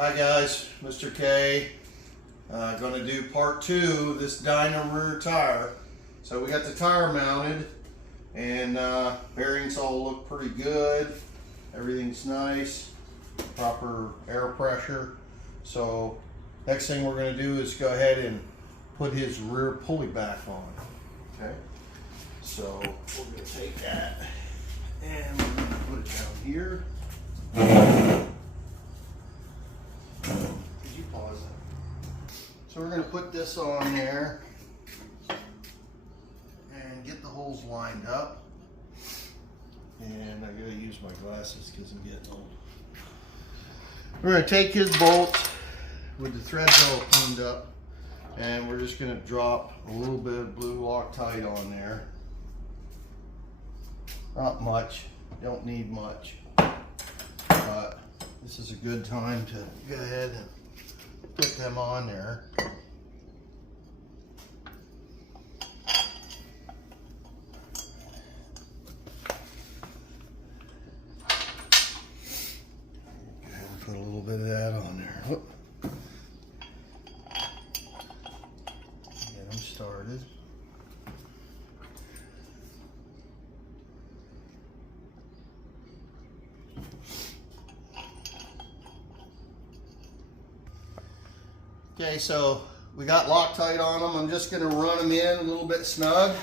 Hi guys, Mr. K. Going to do part 2 of this Dyna rear tire. So we got the tire mounted and bearings all look pretty good. Everything's nice, proper air pressure. So next thing we're going to do is go ahead and put his rear pulley back on. Okay, so we're going to take that and we're going to put it down here. Could you pause that? So we're going to put this on there and get the holes lined up. And I gotta use my glasses because I'm getting old. We're going to take his bolts with the threads all cleaned up, and we're just going to drop a little bit of blue Loctite on there. Not much, don't need much, but this is a good time to go ahead and put them on there. Put a little bit of that on there. Whoop. Get them started. Okay, so we got Loctite on them. I'm just going to run them in a little bit snug.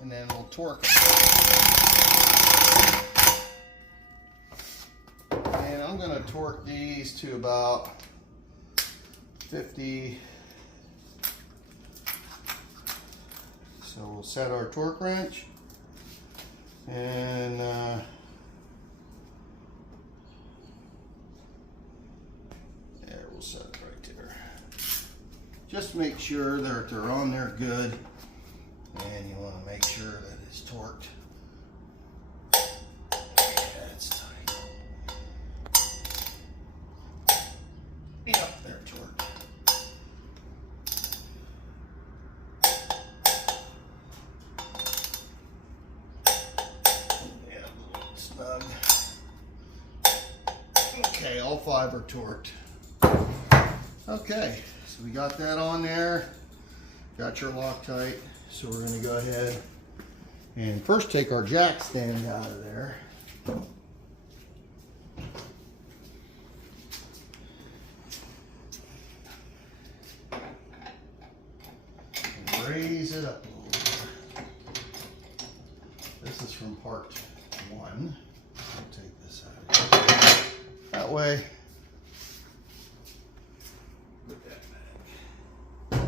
And then we'll torque them. And I'm going to torque these to about 50. So we'll set our torque wrench and there, we'll set it right there. Just make sure that they're on there good, and you want to make sure that it's torqued. Yeah, it's tight. Yep, they're torqued. Okay, all 5 are torqued. Okay, so we got that on there. Got your Loctite. So we're going to go ahead and first take our jack stand out of there. And raise it up a little bit. This is from part 1. I'll take this out. That way, put that back.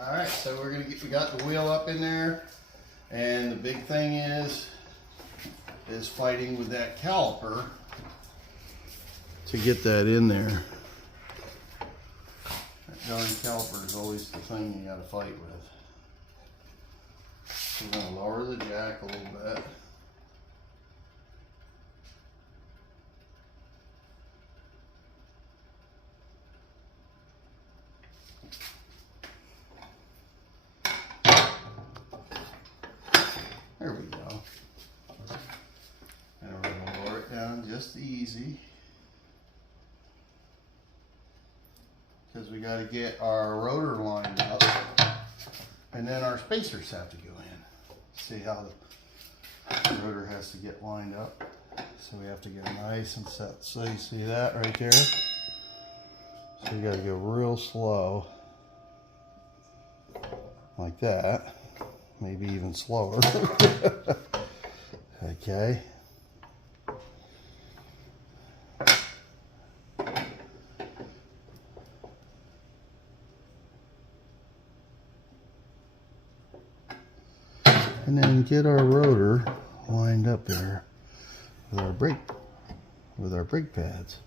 All right, so we got the wheel up in there, and the big thing is fighting with that caliper to get that in there. That darn caliper is always the thing you got to fight with. We're going to lower the jack a little bit. There we go. And we're going to lower it down just easy, because we got to get our rotor lined up, and then our spacers have to go in. See how the rotor has to get lined up. So we have to get it nice and set. So you see that right there? So you got to go real slow. Like that. Maybe even slower. Okay. And then get our rotor lined up there with our brake pads.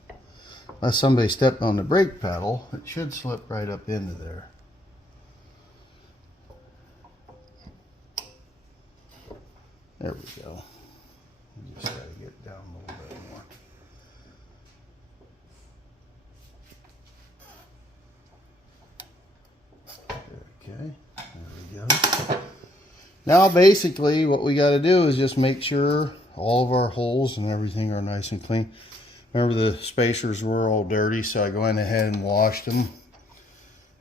Unless somebody stepped on the brake pedal, it should slip right up into there. There we go. You just got to get down a little bit more. Now basically what we got to do is just make sure all of our holes and everything are nice and clean. Remember, the spacers were all dirty, so I went ahead and washed them.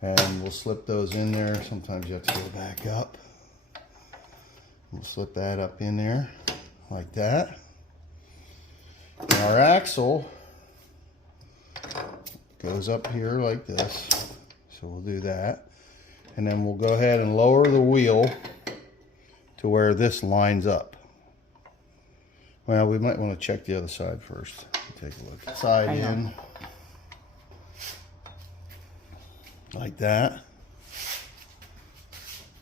And we'll slip those in there. Sometimes you have to go back up. We'll slip that up in there like that. And our axle goes up here like this. So we'll do that. And then we'll go ahead and lower the wheel to where this lines up. Well, we might want to check the other side first. Take a look. Side in like that.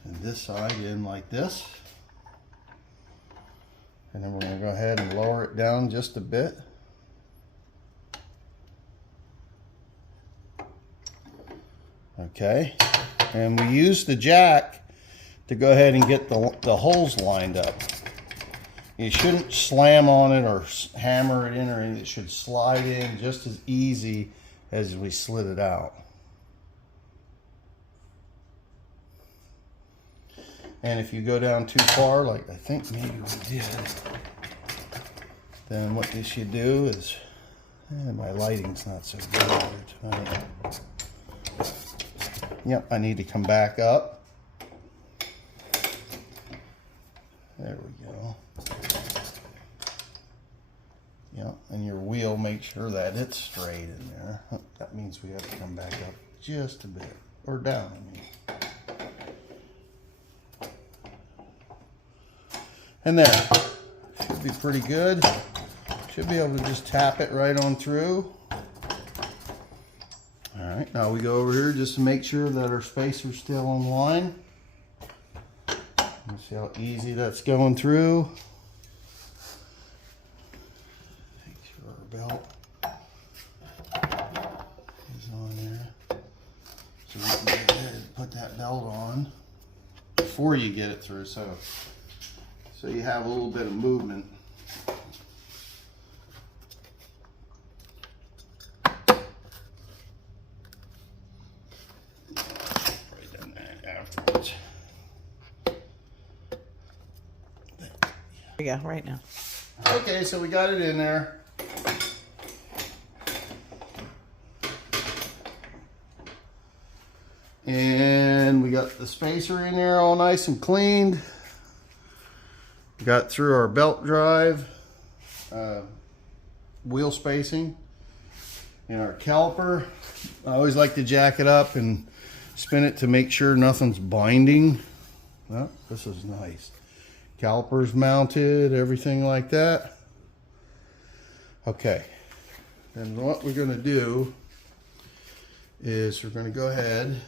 And this side in like this. And then we're going to go ahead and lower it down just a bit. Okay. And we use the jack to go ahead and get the holes lined up. You shouldn't slam on it or hammer it in or anything. It should slide in just as easy as we slid it out. And if you go down too far, like I think maybe we did, then what you should do is, my lighting's not so good tonight. Yep, I need to come back up. There we go. Yep, and your wheel, make sure that it's straight in there. That means we have to come back up just a bit, or down, I mean. And there, should be pretty good. Should be able to just tap it right on through. All right, now we go over here just to make sure that our spacer's still in line. See how easy that's going through. Make sure our belt is on there. So we can go ahead and put that belt on before you get it through. So you have a little bit of movement. Right down there afterwards. Yeah, right now. Okay, so we got it in there. And we got the spacer in there all nice and cleaned. Got through our belt drive, wheel spacing, and our caliper. I always like to jack it up and spin it to make sure nothing's binding. Well, this is nice. Calipers mounted, everything like that. Okay, and what we're going to do is we're going to go ahead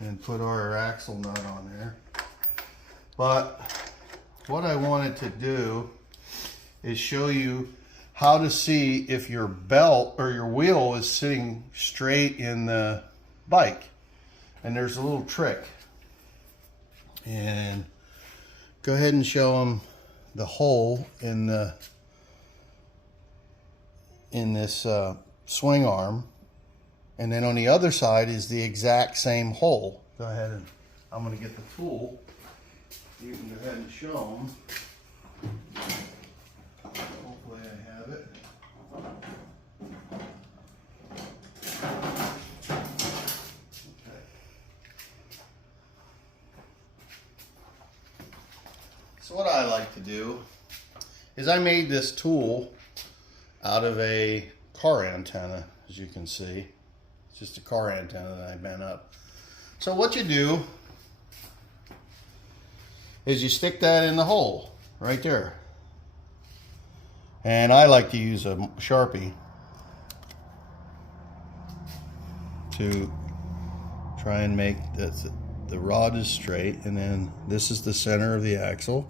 and put our axle nut on there. But what I wanted to do is show you how to see if your belt or your wheel is sitting straight in the bike. And there's a little trick. And go ahead and show them the hole in this swing arm. And then on the other side is the exact same hole. Go ahead and I'm going to get the tool. You can go ahead and show them. Hopefully I have it. Okay. So what I like to do is I made this tool out of a car antenna, as you can see. It's just a car antenna that I bent up. So what you do is you stick that in the hole right there. And I like to use a Sharpie to try and make the rod is straight, and then this is the center of the axle.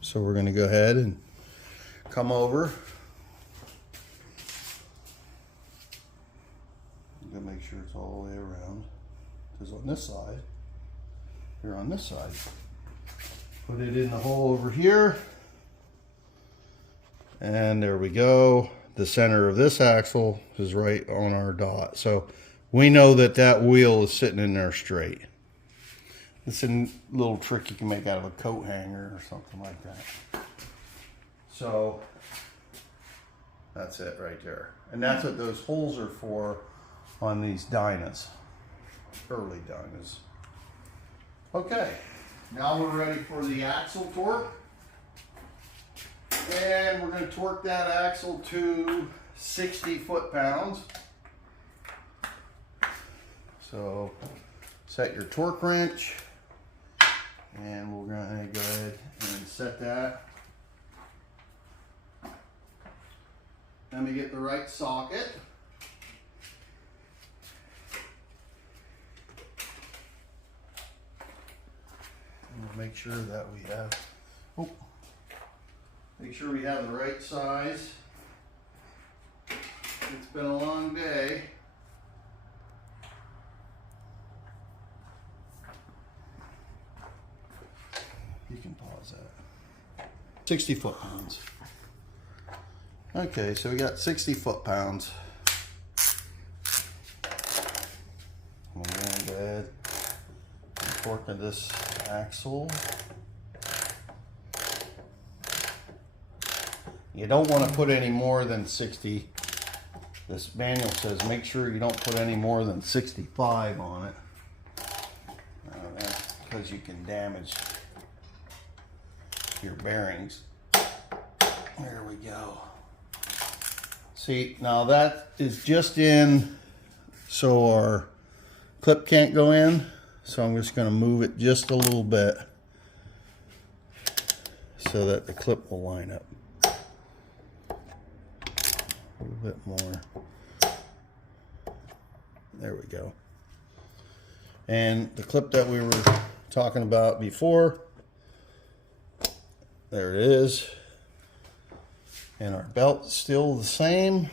So we're going to go ahead and come over. I'm going to make sure it's all the way around, because on this side, here on this side, put it in the hole over here, and there we go. The center of this axle is right on our dot, so we know that that wheel is sitting in there straight. It's a little trick you can make out of a coat hanger or something like that. So that's it right there. And that's what those holes are for on these Dynas, early Dynas. Okay, now we're ready for the axle torque. And we're going to torque that axle to 60 foot-pounds. So set your torque wrench, and we're going to go ahead and set that. Let me get the right socket. And we'll make sure that we have, make sure we have the right size. It's been a long day. You can pause that. 60 foot-pounds. Okay, so we got 60 foot-pounds. I'm going to go ahead and torque this axle. You don't want to put any more than 60. This manual says make sure you don't put any more than 65 on it. That's because you can damage your bearings. There we go. See, now that is just in so our clip can't go in. So I'm just going to move it just a little bit so that the clip will line up. A little bit more. There we go. And the clip that we were talking about before, there it is. And our belt's still the same.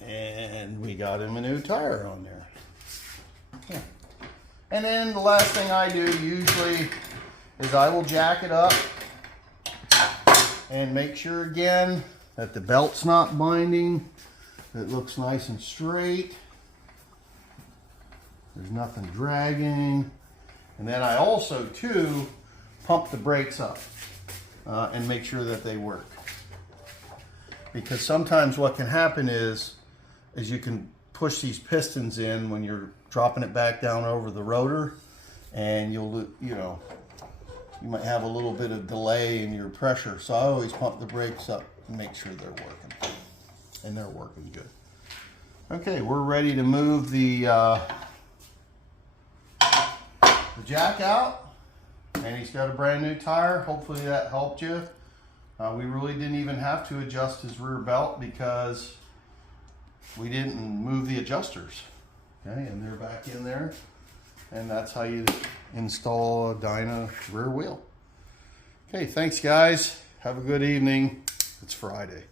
And we got him a new tire on there. Yeah. And then the last thing I do usually is I will jack it up and make sure again that the belt's not binding. It looks nice and straight. There's nothing dragging. And then I also too pump the brakes up and make sure that they work. Because sometimes what can happen is you can push these pistons in when you're dropping it back down over the rotor, and you might have a little bit of delay in your pressure. So I always pump the brakes up and make sure they're working. And they're working good. Okay, we're ready to move the jack out. And he's got a brand new tire. Hopefully that helped you. We really didn't even have to adjust his rear belt because we didn't move the adjusters. Okay, and they're back in there. And that's how you install a Dyna rear wheel. Okay, thanks guys. Have a good evening. It's Friday.